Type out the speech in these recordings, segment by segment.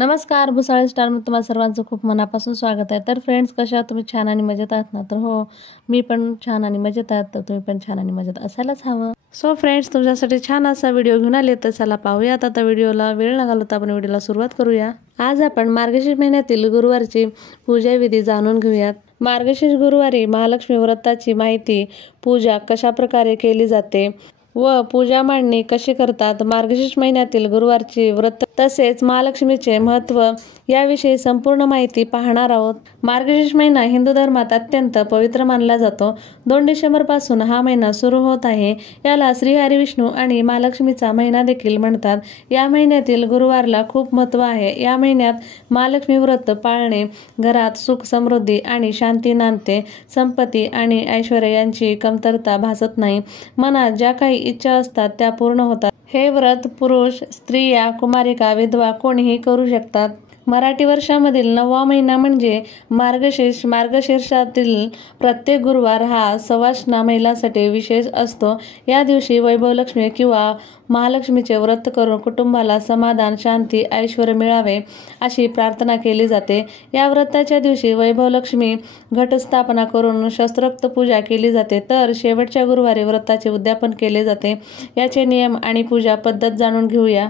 नमस्कार, भुसावळ स्टारमध्ये तुम्हा सर्वांचं खूप मनापासून स्वागत आहे। तर फ्रेंड्स, कशा आहात तुम्ही? छान आणि मजेत आहात ना? तर हो, मी पण छान आणि मजेत आहे, तर तुम्ही पण छान आणि मजेत असायलाच हवं। सो फ्रेंड्स, तुमच्यासाठी छान असा व्हिडिओ घेऊन आले, तर चला पाहूयात। आता व्हिडिओला वेळ न घालवता आपण व्हिडिओला सुरुवात करूया। आज आपण मार्गशीर्ष महिन्यातील गुरुवारची पूजा विधी जाणून घेऊयात। मार्गशीर्ष गुरुवारी महालक्ष्मी व्रताची माहिती, पूजा कशा प्रकारे केली जाते व पूजा मांडणी कशी करतात, मार्गशीर्ष महिन्यातील गुरुवारची व्रत तसेच महालक्ष्मीचे महत्त्व याविषयी संपूर्ण माहिती पाहणार आहोत। मार्गशीर्ष महिना हिंदू धर्मात अत्यंत पवित्र मानला जातो। 2 डिसेंबर पासून हा महिना सुरू होत आहे। याला श्री हरी विष्णू आणि महालक्ष्मीचा महिना देखील म्हणतात। या महिन्यातील गुरुवारला खूप महत्त्व आहे। या महिन्यात महालक्ष्मी व्रत पाळणे घरात सुख समृद्धी आणि शांती नांदते। संपत्ती आणि ऐश्वर्य यांची कमतरता भासत नाही। मनात ज्या काही इच्छा असतात त्या पूर्ण होतात। हे व्रत पुरुष, स्त्रिया, कुमारिका, विधवा कोणीही करू शकतात। मराठी वर्षामधील 9वा महिना म्हणजे मार्गशीर्ष। मार्गशीर्षातील प्रत्येक गुरुवार हा सवाष्ण महिलांसाठी विशेष असतो। या दिवशी वैभवलक्ष्मी किंवा महालक्ष्मीचे व्रत करून कुटुंबाला समाधान, शांती, ऐश्वर्य मिळावे अशी प्रार्थना केली जाते। या व्रताच्या दिवशी वैभवलक्ष्मी घटस्थापना करून शस्त्रोक्त पूजा केली जाते, तर शेवटच्या गुरुवारी व्रताचे उद्यापन केले जाते। याचे नियम आणि पूजा पद्धत जाणून घेऊया।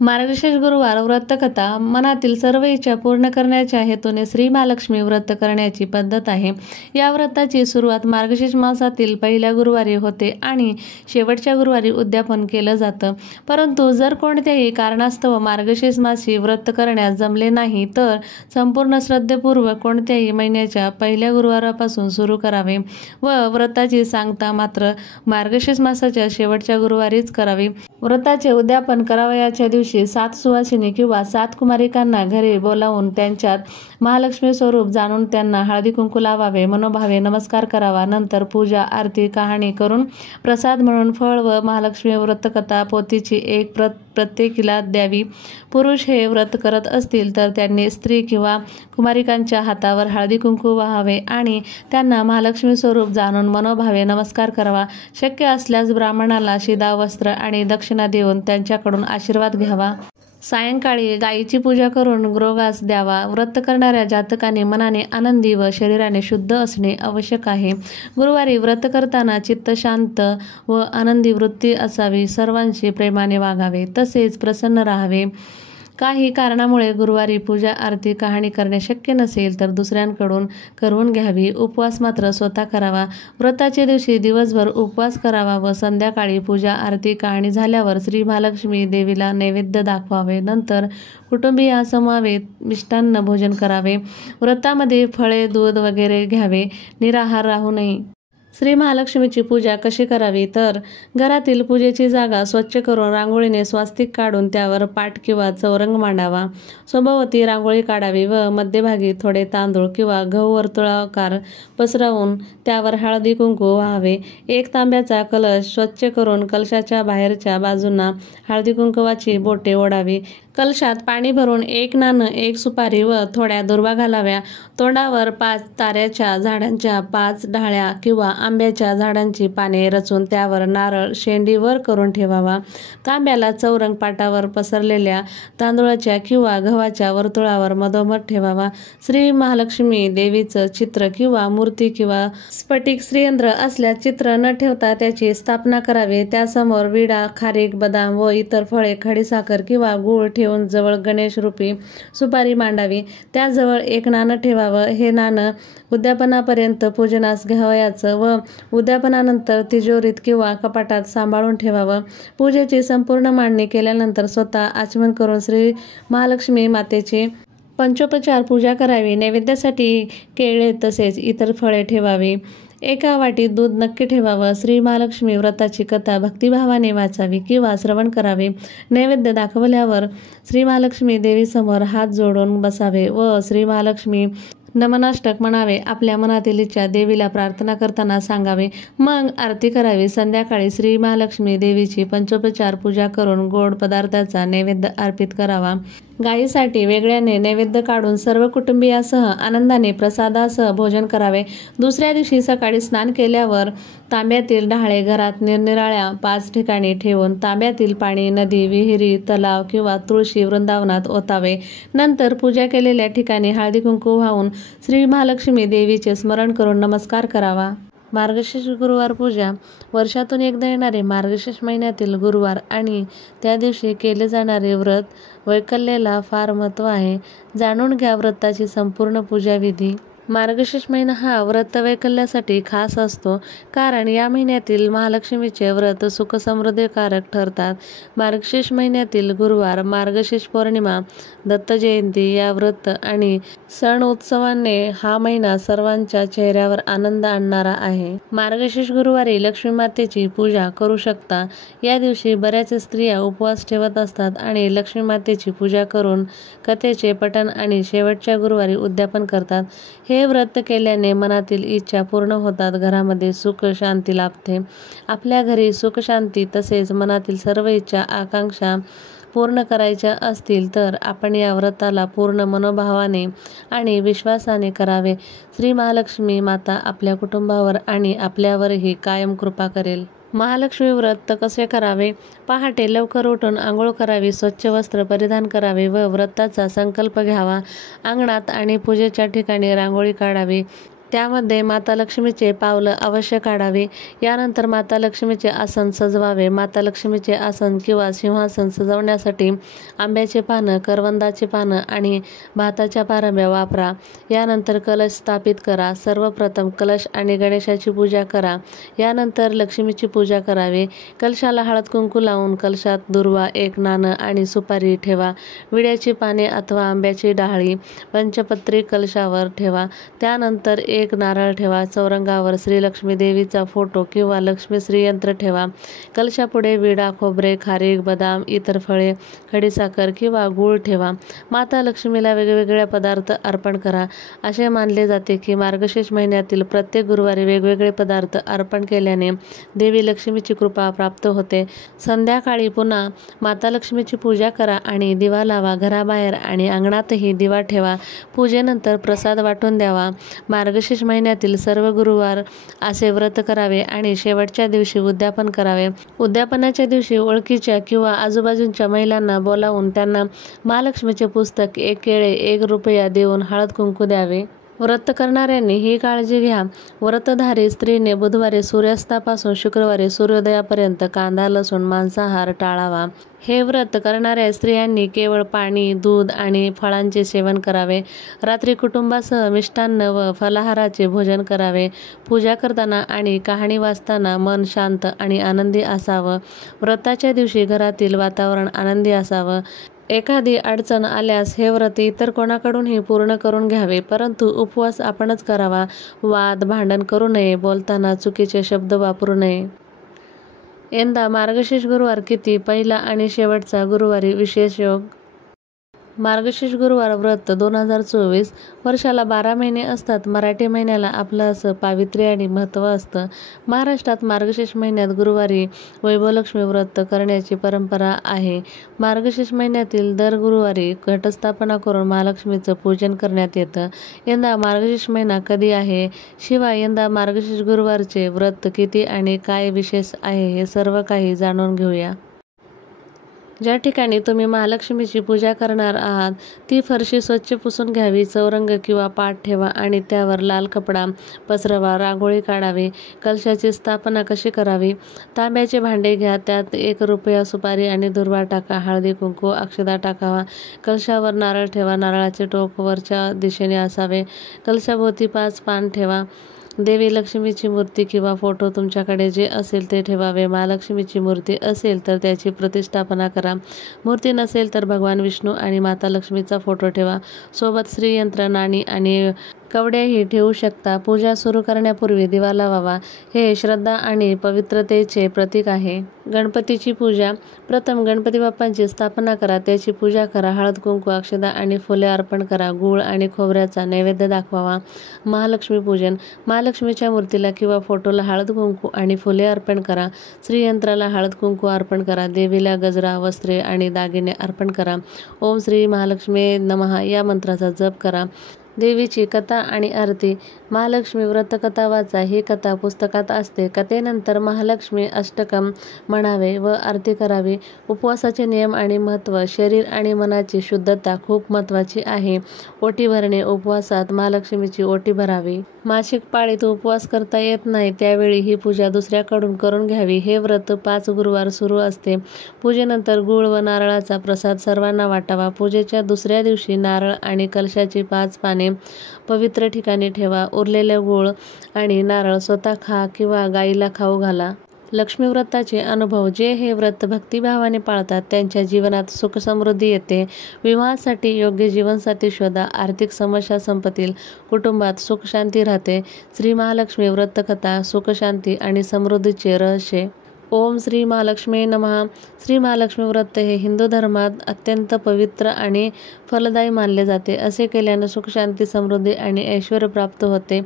मार्गशीर्ष गुरुवार व्रतकथा। मनातील सर्व इच्छा पूर्ण करण्याच्या हेतूने श्री महालक्ष्मी व्रत करण्याची पद्धत आहे। या व्रताची सुरुवात मार्गशीर्ष मासातील पहिल्या गुरुवारी होते आणि शेवटच्या गुरुवारी उद्यापन केलं जातं। परंतु जर कोणत्याही कारणास्तव मार्गशीर्ष मासी व्रत करण्यास जमले नाही, तर संपूर्ण श्रद्धेपूर्वक कोणत्याही महिन्याच्या पहिल्या गुरुवारापासून सुरू करावे व व्रताची सांगता मात्र मार्गशीर्ष मासाच्या शेवटच्या गुरुवारीच करावी। व्रताचे उद्यापन करावयाच्या दिवशी 7 सुवासिनी किंवा 7 कुमारिकांना घरी बोलावून त्यांच्यात महालक्ष्मी स्वरूप जाणून त्यांना हळदी कुंकू लावावे, मनोभावे नमस्कार करावा। नंतर पूजा, आरती, कहाणी करून प्रसाद म्हणून फळ व महालक्ष्मी व्रतकथा पोथीची एक प्रत प्रत्येकीला द्यावी। पुरुष हे व्रत करत असतील तर त्यांनी स्त्री किंवा कुमारिकांच्या हातावर हळदी कुंकू वाहावे आणि त्यांना महालक्ष्मी स्वरूप जाणून मनोभावे नमस्कार करावा। शक्य असल्यास ब्राह्मणाला शिदा, वस्त्र आणि दक्षिणा देऊन त्यांच्याकडून आशीर्वाद घ्यावा। सायंकाळी गायीची पूजा करून गृहघास द्यावा। व्रत करणाऱ्या जातकाने मनाने आनंदी व शरीराने शुद्ध असणे आवश्यक आहे। गुरुवारी व्रत करताना चित्त शांत व आनंदी वृत्ती असावी। सर्वांशी प्रेमाने वागावे तसेच प्रसन्न राहावे। काही कारणामुळे गुरुवारी पूजा, आरती, कहाणी करणे शक्य नसेल तर दुसऱ्यांकडून करवून घ्यावी। उपवास मात्र स्वतः करावा। व्रताच्या दिवशी दिवसभर उपवास करावा व संध्याकाळी पूजा, आरती, कहाणी झाल्यावर श्री महालक्ष्मी देवीला नैवेद्य दाखवावे। नंतर कुटुंबीयांसमवेत मिष्टान्न भोजन करावे। व्रतामध्ये फळे, दूध वगैरे घ्यावे। निराहार राहू नये। श्री महालक्ष्मीची पूजा कशी करावी, तर घरातील पूजेची जागा स्वच्छ करून रांगोळीने स्वास्तिक काढून त्यावर पाट किंवा चौरंग मांडावा। सभोवती रांगोळी काढावी व मध्यभागी थोडे तांदूळ किंवा गहू वर्तुळाकार पसरवून त्यावर हळदी कुंकू व्हावे। एक तांब्याचा कलश स्वच्छ करून कलशाच्या बाहेरच्या बाजूंना हळदी कुंकवाची बोटे ओढावी। कलशात पाणी भरून 1 नाणं, 1 सुपारी व थोड्या दुर्वा घालाव्या। तोंडावर 5 ताऱ्याच्या झाडांच्या 5 ढाळ्या किंवा आंब्याच्या झाडांची पाने रचून त्यावर नारळ, शेंडी वर करून ठेवावा। तांब्याला चौरंग पाटावर पसरलेल्या तांदूळाच्या किंवा गव्हाच्या वर्तुळावर मधोमध ठेवावा। श्री महालक्ष्मी देवीचं चित्र किंवा मूर्ती किंवा स्फटिक श्रीयंत्र असल्यास चित्र न ठेवता त्याची स्थापना करावी। त्यासमोर विडा, खारीक, बदाम व इतर फळे, खडीसाखर किंवा गूळ ठेवून जवळ गणेश रूपी सुपारी मांडावी। त्याजवळ 1 नाणं ठेवावं। हे नाणं उद्यापनापर्यंत पूजनास घ्यावयाचं व उद्यापनानंतर तिजोरीत किंवा कपाटात सांभाळून ठेवावं। पूजेची संपूर्ण मांडणी केल्यानंतर स्वतः आचमन करून श्री महालक्ष्मी मातेची पंचोपचार पूजा करावी। नैवेद्यासाठी केळे तसेच इतर फळे ठेवावी। एका वाटीत दूध नक्की ठेवावं। श्री महालक्ष्मी व्रताची कथा भक्तिभावाने वाचावी किंवा श्रवण करावे। नैवेद्य दाखवल्यावर श्री महालक्ष्मी देवीसमोर हात जोडून बसावे व श्री महालक्ष्मी नमनाष्टक म्हणावे। आपल्या मनातील इच्छा देवीला प्रार्थना करताना सांगावे। मग आरती करावी। संध्याकाळी श्री महालक्ष्मी देवीची पंचोपचार पूजा करून गोड पदार्थाचा नैवेद्य अर्पित करावा गायीसाठी वेगळ्याने नैवेद्य काढून सर्व कुटुंबियासह आनंदाने प्रसादासह भोजन करावे. दुसऱ्या दिवशी सकाळी स्नान केल्यावर तांब्यातील ढाळे घरात निरनिराळ्या 5 ठिकाणी ठेवून तांब्यातील पाणी नदी, विहिरी, तलाव किंवा तुळशी वृंदावनात ओतावे. नंतर पूजा केलेल्या ठिकाणी हळदी कुंकू वाहून श्री महालक्ष्मी देवीचे स्मरण करून नमस्कार करावा. मार्गशीर्ष गुरुवार पूजा. वर्षातून एकदा येणारे मार्गशीर्ष महिन्यातील गुरुवार आणि त्या दिवशी केले जाणारे व्रत वैकल्याला फार महत्त्व आहे. जाणून घ्या व्रताची संपूर्ण पूजाविधी. मार्गशीर्ष महिना हा व्रत वैकल्यासाठी खास असतो, कारण या महिन्यातील महालक्ष्मीचे व्रत सुखसमृद्धीकारक ठरतात. मार्गशीर्ष महिन्यातील गुरुवार, मार्गशीर्ष पौर्णिमा, दत्त जयंती या व्रत आणि सण उत्सवांनी हा महिना सर्वांच्या चेहऱ्यावर आनंद आणणारा आहे. मार्गशीर्ष गुरुवारी लक्ष्मी मातेची पूजा करू शकता. या दिवशी बऱ्याच स्त्रिया उपवास ठेवत असतात आणि लक्ष्मी मातेची पूजा करून कथेचे पठण आणि शेवटच्या गुरुवारी उद्यापन करतात. हे व्रत केल्याने मनातील इच्छा पूर्ण होतात, घरामध्ये सुख शांती लाभते. आपल्या घरी सुख शांती तसेच मनातील सर्व इच्छा आकांक्षा पूर्ण करायच्या असतील तर आपण या व्रताला पूर्ण मनोभावाने आणि विश्वासाने करावे. श्री महालक्ष्मी माता आपल्या कुटुंबावर आणि आपल्यावरही कायम कृपा करेल. महालक्ष्मी व्रत कसे करावे? पहाटे लवकर उठून आंघोळ करावी, स्वच्छ वस्त्र परिधान करावे व व्रताचा संकल्प घ्यावा. अंगणात आणि पूजेच्या ठिकाणी रांगोळी काढावी. त्यामध्ये माता लक्ष्मीचे पावलं अवश्य काढावे. यानंतर माता लक्ष्मीचे आसन सजवावे. माता लक्ष्मीचे आसन किंवा सिंहासन सजवण्यासाठी आंब्याचे पानं, करवंदाचे पानं आणि भाताच्या पारंब्या वापरा. यानंतर कलश स्थापित करा. सर्वप्रथम कलश आणि गणेशाची पूजा करा. यानंतर लक्ष्मीची पूजा करावी. कलशाला हळद कुंकू लावून कलशात दुर्वा, 1 नाणं आणि सुपारी ठेवा. विड्याची पाने अथवा आंब्याची डहाळी पंचपत्री कलशावर ठेवा. त्यानंतर 1 नारळ ठेवा. चौरंगावर श्रीलक्ष्मी देवीचा फोटो किंवा लक्ष्मी श्रीयंत्र ठेवा. कलशापुढे विडा, खोबरे, खारीक, बदाम, इतर फळे, खडीसाखर किंवा गूळ ठेवा. माता लक्ष्मीला वेगवेगळे पदार्थ अर्पण करा. असे मानले जाते की मार्गशीर्ष महिन्यातील प्रत्येक गुरुवारी वेगवेगळे पदार्थ अर्पण केल्याने देवी लक्ष्मीची कृपा प्राप्त होते. संध्याकाळी पुन्हा माता लक्ष्मीची पूजा करा आणि दिवा लावा. घराबाहेर आणि अंगणातही दिवा ठेवा. पूजेनंतर प्रसाद वाटून द्यावा. मार्गशीर्ष महिन्यातील सर्व गुरुवार असे व्रत करावे आणि शेवटच्या दिवशी उद्यापन करावे. उद्यापनाच्या दिवशी ओळखीच्या किंवा आजूबाजूच्या महिलांना बोलावून त्यांना महालक्ष्मीचे पुस्तक, 1 केळे, 1 रुपया देऊन हळद कुंकू द्यावे. व्रत करणाऱ्यांनी ही काळजी घ्या. व्रतधारी स्त्रीने बुधवारी सूर्यास्तापासून शुक्रवारी सूर्योदयापर्यंत कांदा, लसूण, मांसाहार टाळावा. हे व्रत करणाऱ्या स्त्रियांनी केवळ पाणी, दूध आणि फळांचे सेवन करावे. रात्री कुटुंबासह मिष्टान्न व फलाहाराचे भोजन करावे. पूजा करताना आणि कहाणी वाचताना मन शांत आणि आनंदी असावं. व्रताच्या दिवशी घरातील वातावरण आनंदी असावं. एखादी अडचण आल्यास हे व्रत इतर कोणाकडूनही पूर्ण करून घ्यावे, परंतु उपवास आपणच करावा. वाद, भांडण करू नये. बोलताना चुकीचे शब्द वापरू नये. यंदा मार्गशीर्ष गुरुवार किती? पहिला आणि शेवटचा गुरुवारी विशेष योग. मार्गशीर्ष गुरुवार व्रत 2024. वर्षाला 12 महिने असतात. मराठी महिन्याला आपलं असं पावित्र्य आणि महत्त्व असतं. महाराष्ट्रात मार्गशीर्ष महिन्यात गुरुवारी वैभवलक्ष्मी व्रत करण्याची परंपरा आहे. मार्गशीर्ष महिन्यातील दर गुरुवारी घटस्थापना करून महालक्ष्मीचं पूजन करण्यात येतं. यंदा मार्गशीर्ष महिना कधी आहे? शिवाय यंदा मार्गशीर्ष गुरुवारचे व्रत किती आणि काय विशेष आहे हे सर्व काही जाणून घेऊया. ज्या ठिकाणी तुम्ही महालक्ष्मीची पूजा करणार आहात ती फरशी स्वच्छ पुसून घ्यावी. चौरंग किंवा पाट ठेवा आणि त्यावर लाल कपडा पसरवा. रांगोळी काढावी. कलशाची स्थापना कशी करावी? तांब्याचे भांडे घ्या. त्यात 1 रुपया, सुपारी आणि दुर्वा टाका. हळदी कुंकू, अक्षता टाकावा. कलशावर नारळ ठेवा. नारळाचे टोक वरच्या दिशेने असावे. कलशाभोवती 5 पान ठेवा. देवी लक्ष्मीची मूर्ती किंवा फोटो तुमच्याकडे जे असेल ते ठेवावे. महालक्ष्मीची मूर्ती असेल तर त्याची प्रतिष्ठापना करा. मूर्ती नसेल तर भगवान विष्णू आणि माता लक्ष्मीचा फोटो ठेवा. सोबत श्रीयंत्र, नाणी आणि कवड्याही ठेवू शकता. पूजा सुरू करण्यापूर्वी दिवा लावावा. हे श्रद्धा आणि पवित्रतेचे प्रतीक आहे. गणपतीची पूजा. प्रथम गणपती बाप्पांची स्थापना करा, त्याची पूजा करा. हळद, कुंकू, अक्षता आणि फुले अर्पण करा. गूळ आणि खोबऱ्याचा नैवेद्य दाखवावा. महालक्ष्मी पूजन. महालक्ष्मीच्या मूर्तीला किंवा फोटोला हळद, कुंकू आणि फुले अर्पण करा. श्रीयंत्राला हळद, कुंकू अर्पण करा. देवीला गजरा, वस्त्रे आणि दागिने अर्पण करा. ओम श्री महालक्ष्मी नमः या मंत्राचा जप करा. देवीची कथा आणि आरती. महालक्ष्मी व्रतकथा वाचा. ही कथा पुस्तकात असते. कथेनंतर महालक्ष्मी अष्टकम म्हणावे व आरती करावी. उपवासाचे नियम आणि महत्त्व. शरीर आणि मनाची शुद्धता खूप महत्त्वाची आहे. ओटी भरणे. उपवासात महालक्ष्मीची ओटी भरावी. मासिक पाळीत उपवास करता येत नाही त्यावेळी ही पूजा दुसऱ्याकडून करून घ्यावी. हे व्रत 5 गुरुवार सुरू असते. पूजेनंतर गूळ व नारळाचा प्रसाद सर्वांना वाटावा. पूजेच्या दुसऱ्या दिवशी नारळ आणि कलशाची 5 पाने पवित्र ठिकाणी ठेवा. उरलेले गूळ आणि नारळ स्वतः खा किंवा गाईला खाऊ घाला. लक्ष्मी व्रताचे अनुभव. जे हे व्रत भक्तिभावाने पाळतात त्यांच्या जीवनात सुख समृद्धी येते. विवाहासाठी योग्य जीवनसाथी शोधा. आर्थिक समस्या संपतील. कुटुंबात सुख शांती राहते. श्री महालक्ष्मी व्रतकथा. सुख शांती आणि समृद्धीचे रहस्य. ओम श्री महालक्ष्मी नमः. श्री महालक्ष्मी व्रत हे हिंदू धर्मात अत्यंत पवित्र आणि फलदायी मानले जाते. असे केल्याने सुख शांती, समृद्धी आणि ऐश्वर्य प्राप्त होते.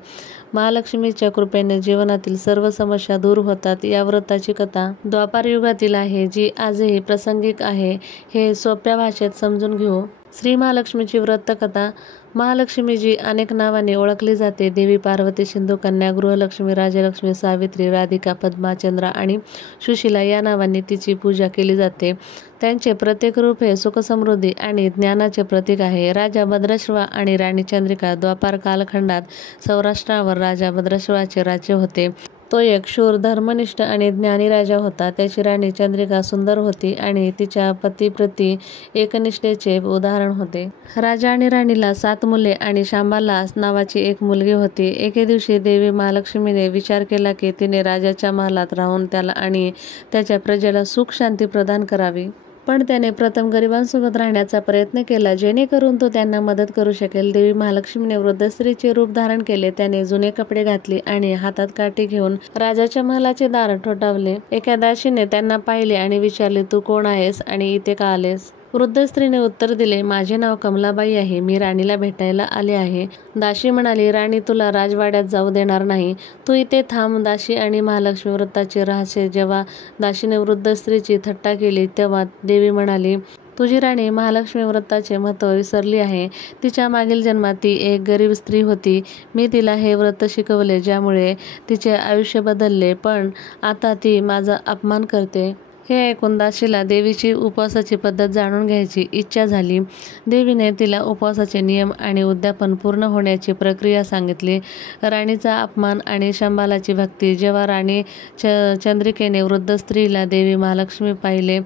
महालक्ष्मीच्या कृपेने जीवनातील सर्व समस्या दूर होतात. या व्रताची कथा द्वापार युगातील आहे, जी आजही प्रासंगिक आहे. हे सोप्या भाषेत समजून घेऊ. श्री महालक्ष्मीची व्रतकथा. महालक्ष्मी जी अनेक नावाने ओळखली जाते. देवी पार्वती, सिंधू कन्या, गृहलक्ष्मी, राजलक्ष्मी, सावित्री, राधिका, पद्मा, चंद्रा आणि सुशीला या नावांनी तिची पूजा केली जाते. त्यांचे प्रत्येक रूप हे सुखसमृद्धी आणि ज्ञानाचे प्रतीक आहे. राजा भद्रश्वा आणि राणी चंद्रिका. द्वापार कालखंडात सौराष्ट्रावर राजा भद्रश्वाचे राज्य होते. तो एक शूर, धर्मनिष्ठ आणि ज्ञानी राजा होता. त्याची राणी चंद्रिका सुंदर होती आणि तिच्या पतीप्रती एकनिष्ठेचे उदाहरण होते. राजा आणि राणीला 7 मुले आणि शांबाला नावाची एक मुलगी होती. एके दिवशी देवी महालक्ष्मीने विचार केला की तिने राजाच्या महालात राहून त्याला आणि त्याच्या प्रजेला सुख शांती प्रदान करावी. पण त्याने प्रथम गरिबांसोबत राहण्याचा प्रयत्न केला, जेणेकरून तो त्यांना मदत करू शकेल. देवी महालक्ष्मीने वृद्ध स्त्रीचे रूप धारण केले. त्याने जुने कपडे घातले आणि हातात काठी घेऊन राजाच्या महालाचे दार ठोठावले. एका दासीने त्यांना पाहिले आणि विचारले, तू कोण आहेस आणि इथे का आलेस? वृद्ध स्त्रीने उत्तर दिले, माझे नाव कमलाबाई आहे. मी राणीला भेटायला आले आहे. दासी म्हणाली, राणी तुला राजवाड्यात जाऊ देणार नाही. तू इथे थांब. दासी आणि महालक्ष्मी व्रताचे रहस्य. जेव्हा दासीने वृद्ध स्त्रीची थट्टा केली तेव्हा देवी म्हणाली, तुझी राणी महालक्ष्मी व्रताचे महत्त्व विसरली आहे. तिच्या मागील जन्मात ती एक गरीब स्त्री होती. मी तिला हे व्रत शिकवले, ज्यामुळे तिचे आयुष्य बदलले, पण आता ती माझा अपमान करते. हे ऐकून दासीला देवीची उपवासाची पद्धत जाणून घ्यायची इच्छा झाली. देवीने तिला उपवासाचे नियम आणि उद्यापन पूर्ण होण्याची प्रक्रिया सांगितली. राणीचा अपमान आणि शंबालाची भक्ती. जेव्हा राणी चंद्रिकेने वृद्ध स्त्रीला देवी महालक्ष्मी पाहिले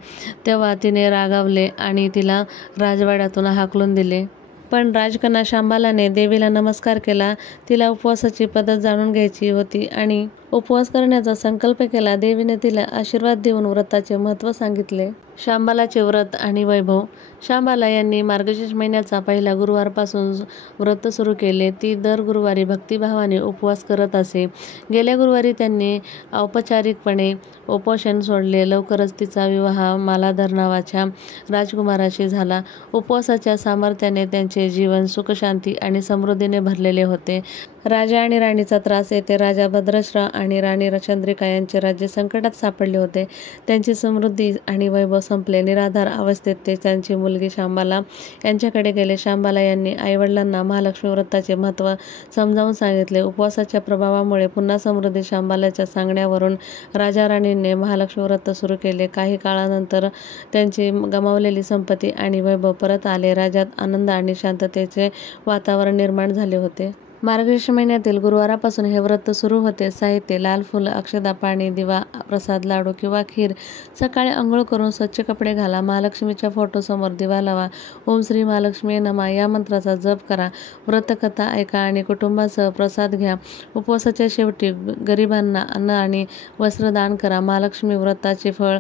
तेव्हा तिने रागावले आणि तिला राजवाड्यातून हाकलून दिले. पण राजकन्या शांबालाने देवीला नमस्कार केला. तिला उपवासाची पद्धत जाणून घ्यायची होती आणि उपवास करण्याचा संकल्प केला. देवीने तिला आशीर्वाद देऊन व्रताचे महत्त्व सांगितले. शांबालाचे व्रत आणि वैभव. शांबाला यांनी मार्गशीर्ष महिन्याचा पहिल्या गुरुवारपासून व्रत सुरू केले. ती दर गुरुवारी भक्तिभावाने उपवास करत असे. गेल्या गुरुवारी त्यांनी औपचारिकपणे उपोषण सोडले. लवकरच तिचा विवाह मालाधर नावाच्या राजकुमाराशी झाला. उपवासाच्या सामर्थ्याने त्यांचे जीवन सुखशांती आणि समृद्धीने भरलेले होते. राजा आणि राणीचा त्रास येथे. राजा भद्रश्वा आणि राणी चंद्रिका यांचे राज्य संकटात सापडले होते. त्यांची समृद्धी आणि वैभव संपले. निराधार अवस्थेत ते त्यांची मुलगी शांबाला यांच्याकडे गेले. शांबाला यांनी आईवडिलांना महालक्ष्मी व्रताचे महत्त्व समजावून सांगितले. उपवासाच्या प्रभावामुळे पुन्हा समृद्धी. शांबालाच्या सांगण्यावरून राजा राणींनी महालक्ष्मी व्रत सुरू केले. काही काळानंतर त्यांची गमावलेली संपत्ती आणि वैभव परत आले. राज्यात आनंद आणि शांततेचे वातावरण निर्माण झाले होते. मार्गशीर्ष महिन्यातील गुरुवारापासून हे व्रत सुरू होते. साहित्य: लाल फुलं, अक्षता, पाणी, दिवा, प्रसाद, लाडू किंवा खीर. सकाळी अंघोळ करून स्वच्छ कपडे घाला. महालक्ष्मीच्या फोटोसमोर दिवा लावा. ओम श्री महालक्ष्मी नमः या मंत्राचा जप करा. व्रतकथा ऐका आणि कुटुंबासह प्रसाद घ्या. उपवासाच्या शेवटी गरिबांना अन्न आणि वस्त्र दान करा. महालक्ष्मी व्रताचे फळ.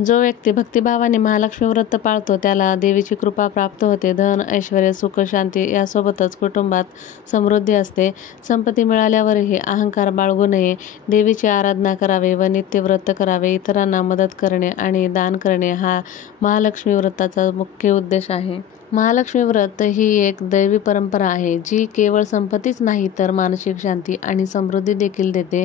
जो व्यक्ती भक्तिभावाने महालक्ष्मी व्रत पाळतो त्याला देवीची कृपा प्राप्त होते. धन, ऐश्वर्य, सुख, शांती यासोबतच कुटुंबात समृद्धी असते. संपत्ती मिळाल्यावरही अहंकार बाळगू नये. देवीची आराधना करावे व नित्य व्रत करावे. इतरांना मदत करणे आणि दान करणे हा महालक्ष्मी व्रताचा मुख्य उद्देश आहे. महालक्ष्मी व्रत ही एक दैवी परंपरा आहे जी केवळ संपत्तीच नाही तर मानसिक शांती आणि समृद्धी देखील देते.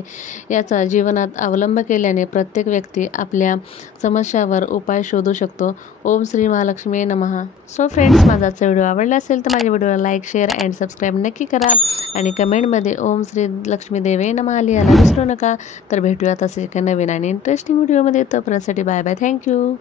याचा जीवनात अवलंब केल्याने प्रत्येक व्यक्ती आपल्या समस्यावर उपाय शोधू शकतो. ओम श्री महालक्ष्मी नमः. सो फ्रेंड्स, माझा आजचा व्हिडिओ आवडला असेल तर माझ्या व्हिडिओला लाईक, शेअर अँड सबस्क्राईब नक्की करा आणि कमेंटमध्ये ओम श्री लक्ष्मी देवे नमः लिहायला विसरू नका. तर भेटूयात असे एका नवीन आणि इंटरेस्टिंग व्हिडिओमध्ये. तोपर्यंतसाठी बाय बाय. थँक्यू.